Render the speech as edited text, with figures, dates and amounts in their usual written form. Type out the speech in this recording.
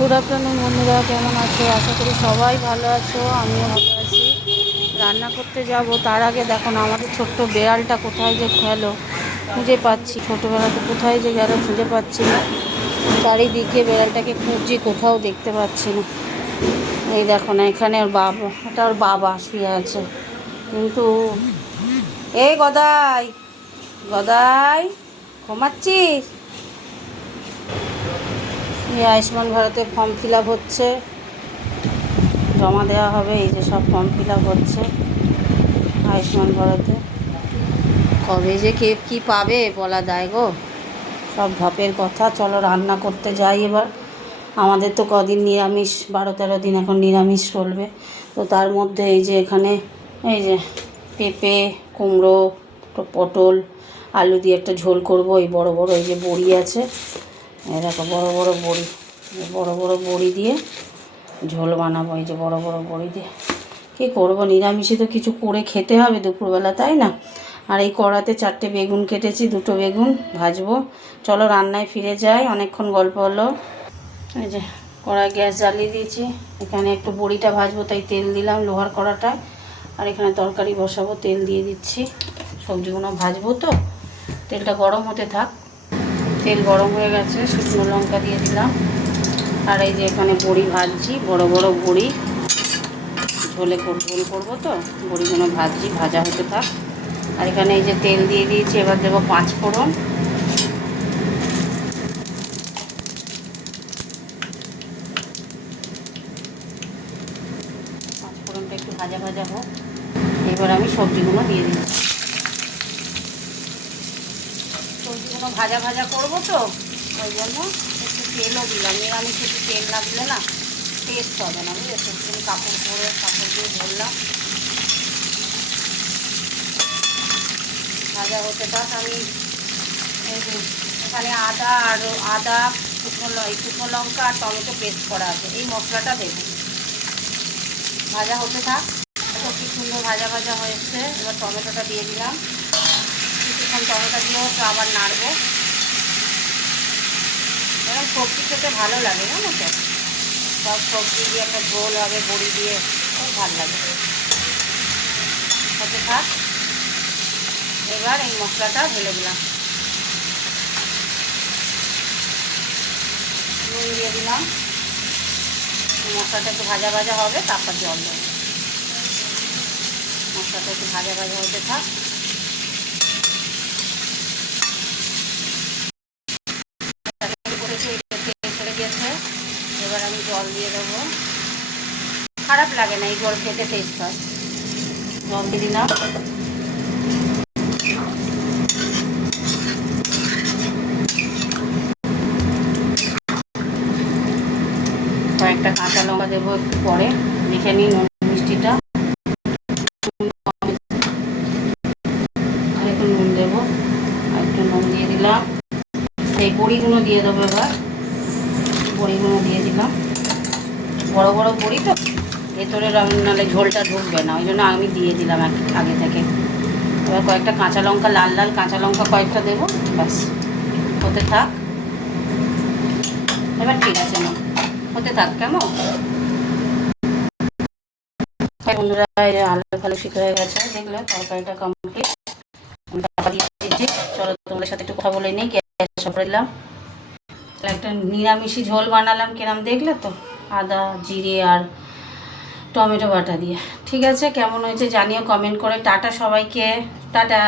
Good afternoon বন্ধুরা, কেমন আছো? আশা করি সবাই ভালো আছো, আমিও ভালো আছি। রান্না করতে যাব তার আগে দেখো না, আমাদের ছোট্ট বেড়ালটা কোথায় যে গেল খুঁজে পাচ্ছি। ছোটোবেলাতে কোথায় যে গেল খুঁজে পাচ্ছি না, চারিদিকে বেড়ালটাকে খুঁজছি, কোথাও দেখতে পাচ্ছি না। এই দেখো না, এখানে ওর বাবা, এটা ওর বাবা শুয়ে আছে, কিন্তু এই গদাই গদাই ঘুমাচ্ছিস? এই আয়ুষ্মান ভারতে ফর্ম ফিল আপ হচ্ছে, জমা দেওয়া হবে। এই যে সব ফর্ম ফিল আপ হচ্ছে আয়ুষ্মান ভারতে। কবে যে কে কী পাবে বলা যায় গো, সব ধাপের কথা। চলো রান্না করতে যাই এবার। আমাদের তো কদিন নিরামিষ, 12-13 দিন এখন নিরামিষ চলবে। তো তার মধ্যে এই যে এখানে এই যে পেঁপে, কুমড়ো, পটল, আলু দিয়ে একটা ঝোল করব। এই বড় বড় এই যে বড়ি আছে, দেখো বড় বড় বড়ি, বড় বড় বড়ি দিয়ে ঝোল বানাবো। এই যে বড় বড় বড়ি দিয়ে কী করবো, নিরামিষে তো কিছু করে খেতে হবে দুপুরবেলা, তাই না? আর এই কড়াতে 4টে বেগুন কেটেছি, 2টো বেগুন ভাজবো। চলো রান্নায় ফিরে যাই, অনেকক্ষণ গল্প হলো। এই যে কড়ায় গ্যাস জ্বালিয়ে দিয়েছি, এখানে একটু বড়িটা ভাজবো তাই তেল দিলাম লোহার কড়াটায়। আর এখানে তরকারি বসাবো, তেল দিয়ে দিচ্ছি, সবজিগুলো ভাজবো। তো তেলটা গরম হতে থাক। তেল গরম হয়ে গেছে, শুকনো লঙ্কা দিয়ে দিলাম। আর এই যে এখানে বড়ি ভাজছি, বড় বড় বড়ি, ঝোল করবো তো বড়িগুলো ভাজছি, ভাজা হতে থাক। আর এখানে এই যে তেল দিয়ে দিয়েছি, এবার দেবো 5 ফোড়ন। ফোড়নটা একটু ভাজা ভাজা হোক, এবার আমি সবজিগুলো দিয়ে দিচ্ছি। সবজিগুলো ভাজা ভাজা করবো তো ওই জন্য একটু তেলও দিলাম। নিরামিষ একটু তেল না দিলে না টেস্ট হবে না, বুঝেছো? একটু কাপড় দিয়ে ধরলাম, ভাজা হতে থাক। আমি এখানে আদা শুকনো লঙ্কা আর টমেটো পেস্ট করা আছে, এই মশলাটা দেবো। ভাজা হতে থাক, এত কি সুন্দর ভাজা ভাজা হয়েছে। এবার টমেটোটা দিয়ে দিলাম, কিছুক্ষণ টমেটো দিয়েও তো আবার নাড়বো। এবার সবজি খেতে ভালো লাগে, জানো তো? সব সবজি দিয়ে একটা ঝোল হবে বড়ি দিয়ে, খুব ভালো লাগে। হতে থাক, এবার এই মশলাটা ঢেলে দিলাম, নুন দিয়ে দিলাম। মশলাটা একটু ভাজা ভাজা হবে, তারপর জল দেবো। মশলাটা একটু ভাজা ভাজা হতে থাক। ছেড়ে গেছে, এবার আমি জল দিয়ে দেবো। খারাপ লাগে না, এই জল খেতে টেস্ট হয়। জল দিয়ে দিলাম। কয়েকটা কাঁচা লঙ্কা দেবো একটু পরে, দেখে নিই নুন মিষ্টিটা। একটু নুন দেবো, আর একটু নুন দিয়ে দিলাম। এই বড়িগুলো দিয়ে দেবো এবার, বড়িগুলো দিয়ে দিলাম। বড় বড় বড়ি তো ভেতরে নাহলে ঝোলটা ঢুকবে না, ওই জন্য আমি দিয়ে দিলাম আগে থেকে। এবার কয়েকটা কাঁচা লঙ্কা, লাল লাল কাঁচা লঙ্কা কয়েকটা দেবো, ব্যাস। হতে থাক, এবার ঠিক আছে না, হতে থাক কেমন। বন্ধুরা আলু ভালো সিদ্ধ হয়ে গেছে, দেখলে তরকারিটা কমপ্লিট। দিয়ে দিচ্ছি। চলো তোমাদের সাথে একটু কথা বলে নিই। গ্যাস অফ করলাম, একটা নিরামিষি ঝোল বানালাম, কিরম দেখলে তো, আদা জিরে আর টমেটো বাটা দিয়ে। ঠিক আছে, কেমন হয়েছে জানিও কমেন্ট করে। টাটা সবাইকে, টাটা।